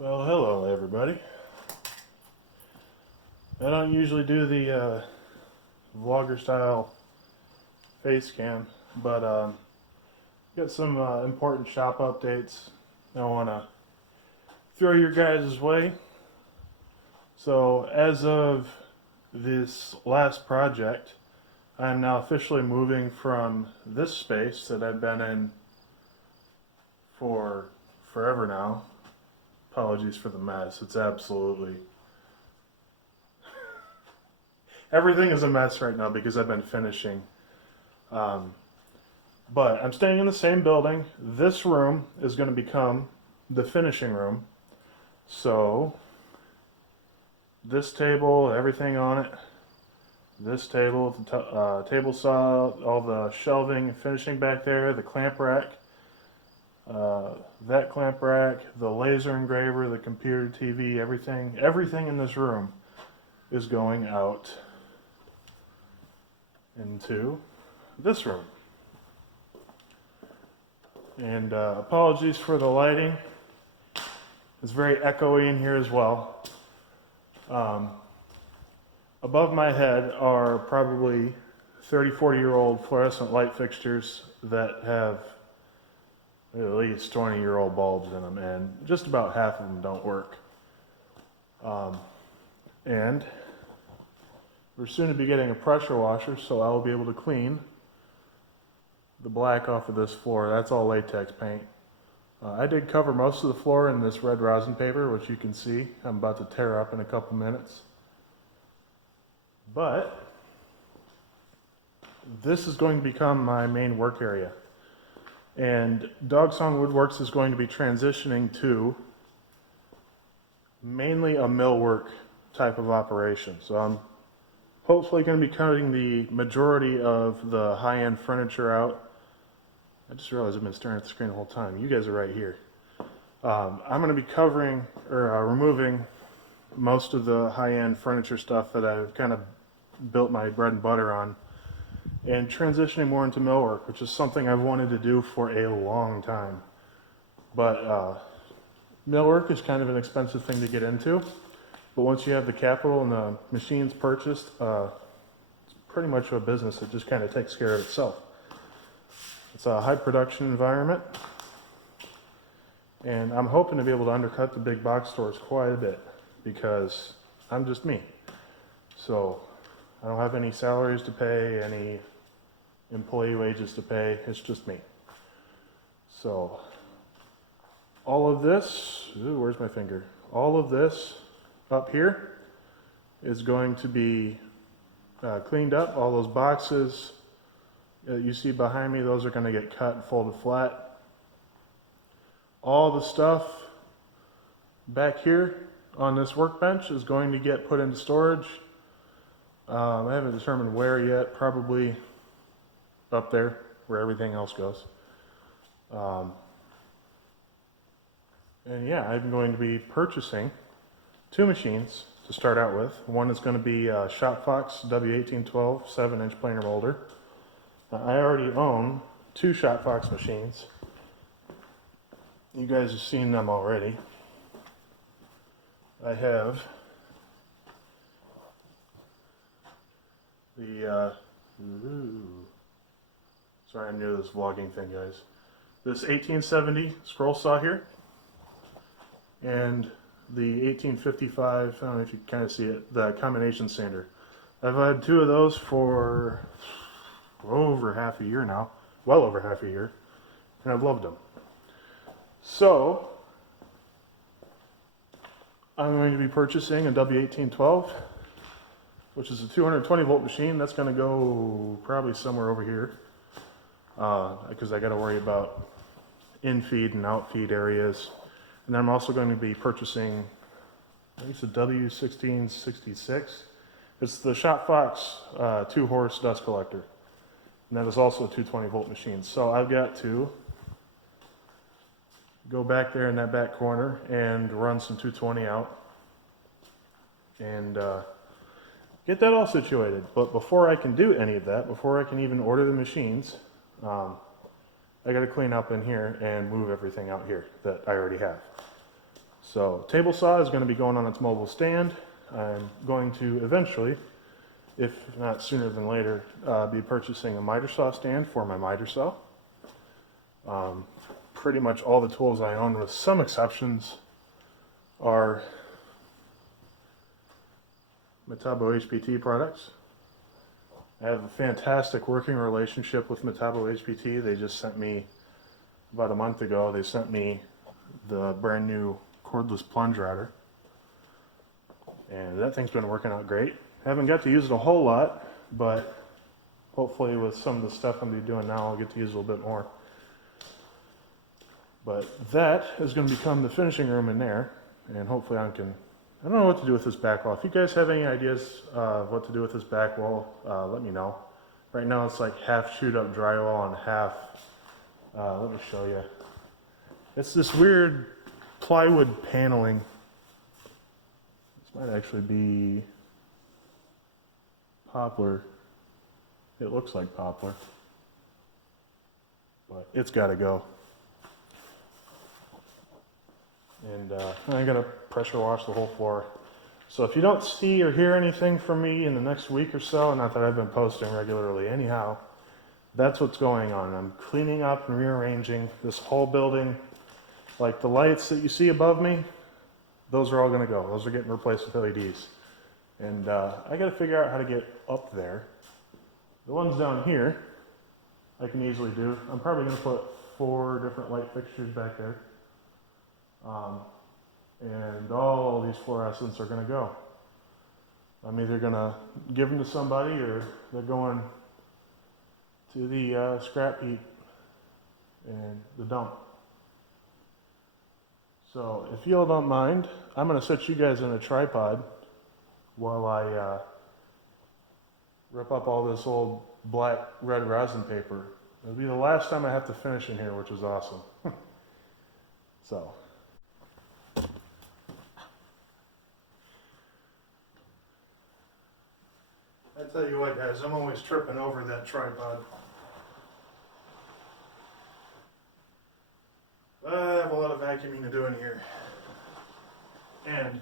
Well, hello everybody. I don't usually do the vlogger style face cam, but got some important shop updates I want to throw your guys' way. So as of this last project, I'm now officially moving from this space that I've been in for forever now. Apologies for the mess. It's absolutely... Everything is a mess right now because I've been finishing. But I'm staying in the same building. This room is going to become the finishing room. So, this table, everything on it. This table, the table saw, all the shelving and finishing back there, the clamp rack. That clamp rack, the laser engraver, the computer TV, everything in this room is going out into this room. And apologies for the lighting. It's very echoey in here as well. Above my head are probably 30, 40-year-old fluorescent light fixtures that have at least 20-year-old bulbs in them, and just about half of them don't work. And we're soon to be getting a pressure washer, so I'll be able to clean the black off of this floor. That's all latex paint. I did cover most of the floor in this red rosin paper, which you can see I'm about to tear up in a couple minutes. But this is going to become my main work area. And Dog Song Woodworks is going to be transitioning to mainly a millwork type of operation. So I'm hopefully going to be cutting the majority of the high-end furniture out. I just realized I've been staring at the screen the whole time. You guys are right here. I'm going to be covering or removing most of the high-end furniture stuff that I've kind of built my bread and butter on, and transitioning more into millwork, which is something I've wanted to do for a long time. But millwork is kind of an expensive thing to get into. But once you have the capital and the machines purchased, it's pretty much a business that just kind of takes care of itself. It's a high production environment, and I'm hoping to be able to undercut the big box stores quite a bit because I'm just me. So I don't have any salaries to pay, any employee wages to pay. It's just me. So all of this, where's my finger? All of this up here is going to be cleaned up. All those boxes you see behind me, those are going to get cut and folded flat. All the stuff back here on this workbench is going to get put into storage. I haven't determined where yet, probably up there where everything else goes. And yeah, I'm going to be purchasing two machines to start out with. One is going to be ShopFox W1812 7-inch planer molder. I already own two ShopFox machines. You guys have seen them already. I have the sorry, I'm new to this vlogging thing, guys. This 1870 scroll saw here, and the 1855, I don't know if you can kind of see it, the combination sander. I've had two of those for over half a year now, well over half a year, and I've loved them. So I'm going to be purchasing a W1812, which is a 220 volt machine. That's going to go probably somewhere over here, because I got to worry about in-feed and out-feed areas. And then I'm also going to be purchasing, I think it's a W1666. It's the ShopFox 2-horse dust collector. And that is also a 220 volt machine. So I've got to go back there in that back corner and run some 220 out and get that all situated. But before I can do any of that, before I can even order the machines, I got to clean up in here and move everything out here that I already have. So table saw is going to be going on its mobile stand. I'm going to eventually, if not sooner than later, be purchasing a miter saw stand for my miter saw. Pretty much all the tools I own, with some exceptions, are Metabo HPT products. I have a fantastic working relationship with Metabo HPT. They just sent me, about a month ago, they sent me the brand new cordless plunge router. And that thing's been working out great. Haven't got to use it a whole lot, but hopefully with some of the stuff I'm going to be doing now, I'll get to use it a little bit more. But that is going to become the finishing room in there, and hopefully I don't know what to do with this back wall. If you guys have any ideas of what to do with this back wall, let me know. Right now it's like half chewed up drywall and half, let me show you. It's this weird plywood paneling. This might actually be poplar. It looks like poplar, but it's got to go. And I gotta pressure wash the whole floor. So if you don't see or hear anything from me in the next week or so, not that I've been posting regularly anyhow, that's what's going on. I'm cleaning up and rearranging this whole building. Like the lights that you see above me, those are all gonna go. Those are getting replaced with LEDs. And I gotta figure out how to get up there. The ones down here, I can easily do. I'm probably gonna put 4 different light fixtures back there. And all these fluorescents are going to go. I'm either going to give them to somebody or they're going to the scrap heap and the dump. So if you all don't mind, I'm going to set you guys in a tripod while I rip up all this old black red rosin paper. It'll be the last time I have to finish in here, which is awesome. So. I tell you what, guys, I'm always tripping over that tripod. I have a lot of vacuuming to do in here. And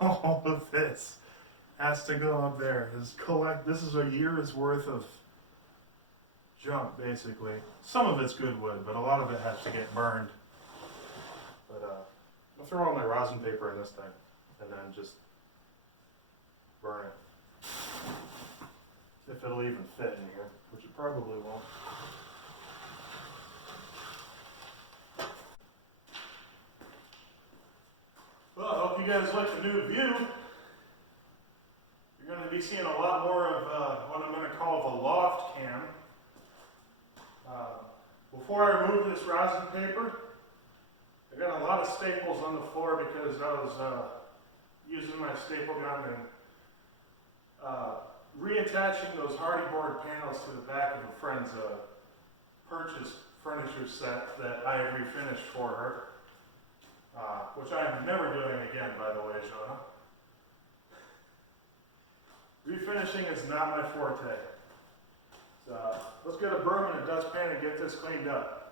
all of this has to go up there. This is a year's worth of junk, basically. Some of it's good wood, but a lot of it has to get burned. But I'll throw all my rosin paper in this thing and then just burn it. If it'll even fit in here, which it probably won't. Well, I hope you guys like the new view. You're going to be seeing a lot more of what I'm going to call the loft cam. Before I remove this rosin paper, I got a lot of staples on the floor because I was using my staple gun and reattaching those hardy board panels to the back of a friend's purchased furniture set that I have refinished for her, which I am never doing again, by the way, Jonah. Refinishing is not my forte. So let's get a broom and a dustpan and get this cleaned up.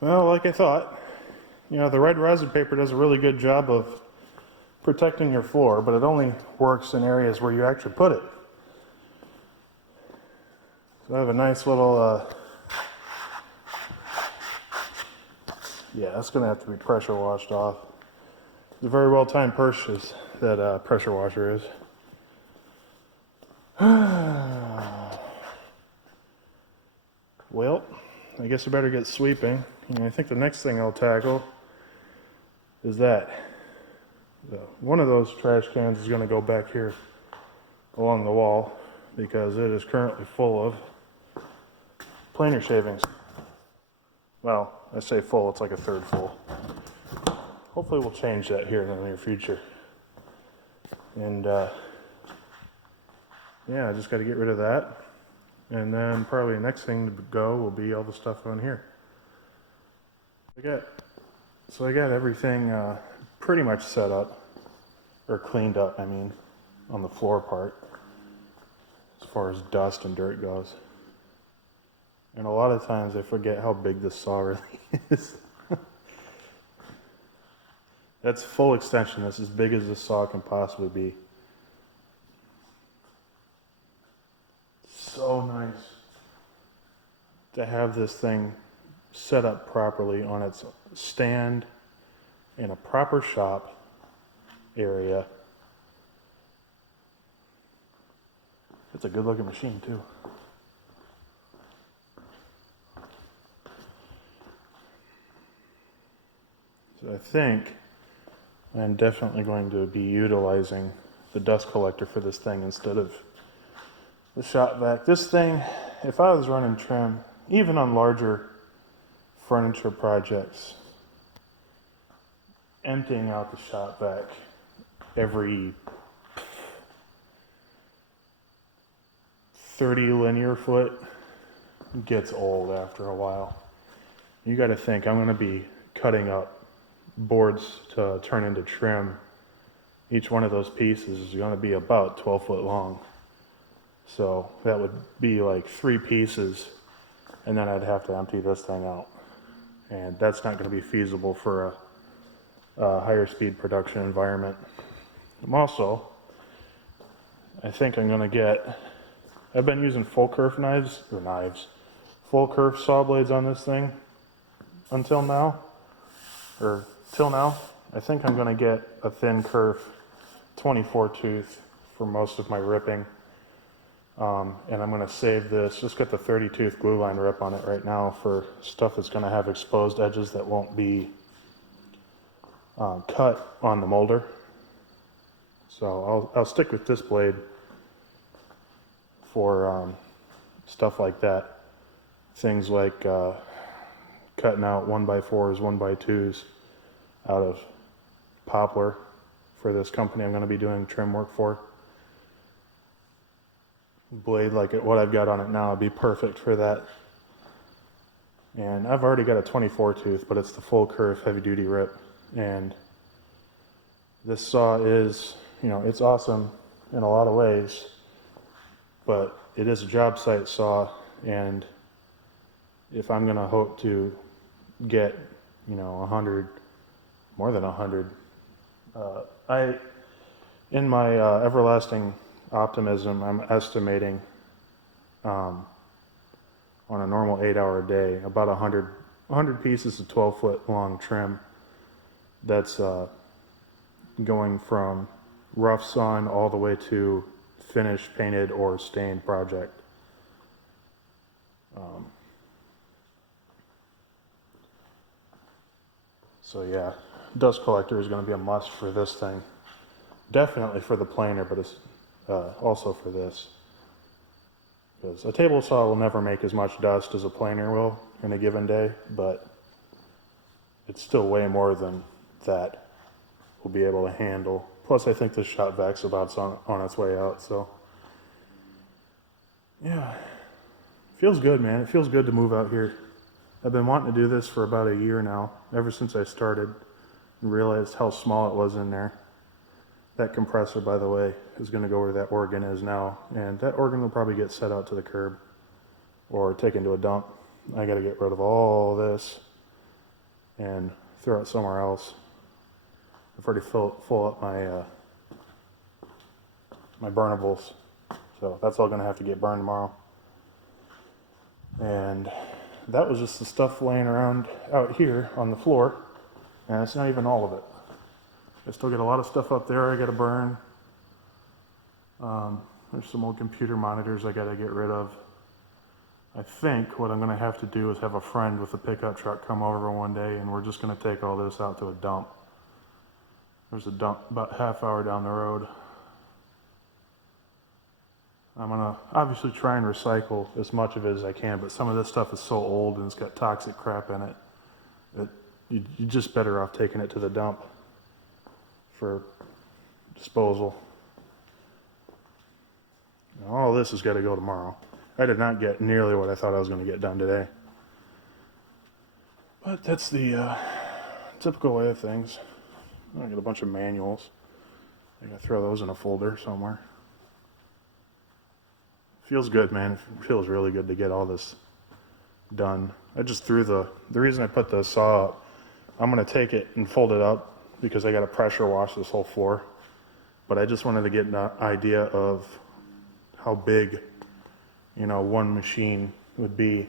Well, like I thought, the red rosin paper does a really good job of protecting your floor, but it only works in areas where you actually put it. So I have a nice little, yeah, that's going to have to be pressure washed off. It's a very well-timed purchase, that pressure washer is. Well, I guess I better get sweeping. And I think the next thing I'll tackle is that. One of those trash cans is going to go back here along the wall because it is currently full of planer shavings. Well, I say full, it's like a third full. Hopefully we'll change that here in the near future. And yeah, I just got to get rid of that. And then probably the next thing to go will be all the stuff on here. So I got everything pretty much set up, or cleaned up, I mean, on the floor part, as far as dust and dirt goes. And a lot of times I forget how big this saw really is. That's full extension. That's as big as this saw can possibly be. So nice to have this thing set up properly on its stand in a proper shop area. It's a good looking machine too. So I think I'm definitely going to be utilizing the dust collector for this thing instead of the shop vac. This thing, if I was running trim, even on larger furniture projects, emptying out the shop vac every 30 linear foot gets old after a while. You got to think, I'm going to be cutting up boards to turn into trim. Each one of those pieces is going to be about 12 foot long. So that would be like 3 pieces, and then I'd have to empty this thing out. And that's not going to be feasible for a higher speed production environment. I think I'm going to I've been using full kerf full kerf saw blades on this thing till now. I think I'm going to get a thin kerf 24 tooth for most of my ripping. And I'm going to save this, just got the 30 tooth glue line rip on it right now for stuff that's going to have exposed edges that won't be cut on the molder. So I'll stick with this blade for stuff like that. Things like cutting out 1x4s, 1x2s out of poplar for this company I'm going to be doing trim work for. Blade like what I've got on it now would be perfect for that. And I've already got a 24 tooth, but it's the full kerf heavy duty rip. And this saw is, it's awesome in a lot of ways, but it is a job site saw. And if I'm going to hope to get, 100, more than 100, in my everlasting optimism, I'm estimating on a normal 8-hour day about 100 pieces of 12 foot long trim that's going from rough sawn all the way to finished, painted, or stained project. So yeah, dust collector is going to be a must for this thing. Definitely for the planer, but it's also for this. Because a table saw will never make as much dust as a planer will in a given day, but it's still way more than that we'll be able to handle. Plus, I think this shop vac's about on its way out, so yeah, feels good, man. It feels good to move out here. I've been wanting to do this for about a year now, ever since I started and realized how small it was in there. That compressor, by the way, is going to go where that organ is now, and that organ will probably get set out to the curb or taken to a dump. I got to get rid of all this and throw it somewhere else. I've already full up my burnables, so that's all gonna have to get burned tomorrow. And that was just the stuff laying around out here on the floor, and it's not even all of it. I still got a lot of stuff up there I gotta burn. There's some old computer monitors I gotta get rid of. I think what I'm gonna have to do is have a friend with a pickup truck come over one day, and we're just gonna take all this out to a dump. There's a dump about half hour down the road. I'm gonna obviously try and recycle as much of it as I can, but some of this stuff is so old and it's got toxic crap in it that you're just better off taking it to the dump for disposal. Now, all this has got to go tomorrow. I did not get nearly what I thought I was going to get done today. But that's the typical way of things. I got a bunch of manuals. I gotta throw those in a folder somewhere. Feels good, man. It feels really good to get all this done. I just threw the reason I put the saw up, I'm gonna take it and fold it up because I gotta pressure wash this whole floor. But I just wanted to get an idea of how big, one machine would be.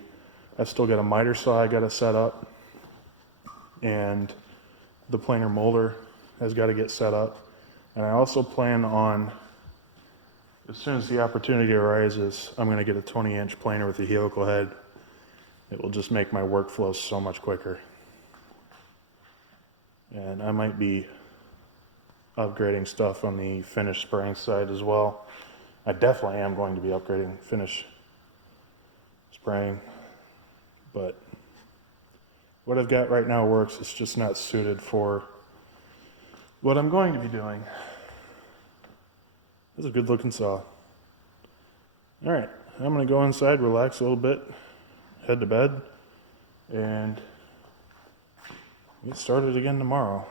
I still got a miter saw I gotta set up, and the planer molder has got to get set up. And I also plan on, as soon as the opportunity arises, I'm going to get a 20-inch planer with a helical head. It will just make my workflow so much quicker. And I might be upgrading stuff on the finish spraying side as well. I definitely am going to be upgrading finish spraying, but what I've got right now works. It's just not suited for what I'm going to be doing. It's a good looking saw. All right, I'm gonna go inside, relax a little bit, head to bed, and get started again tomorrow.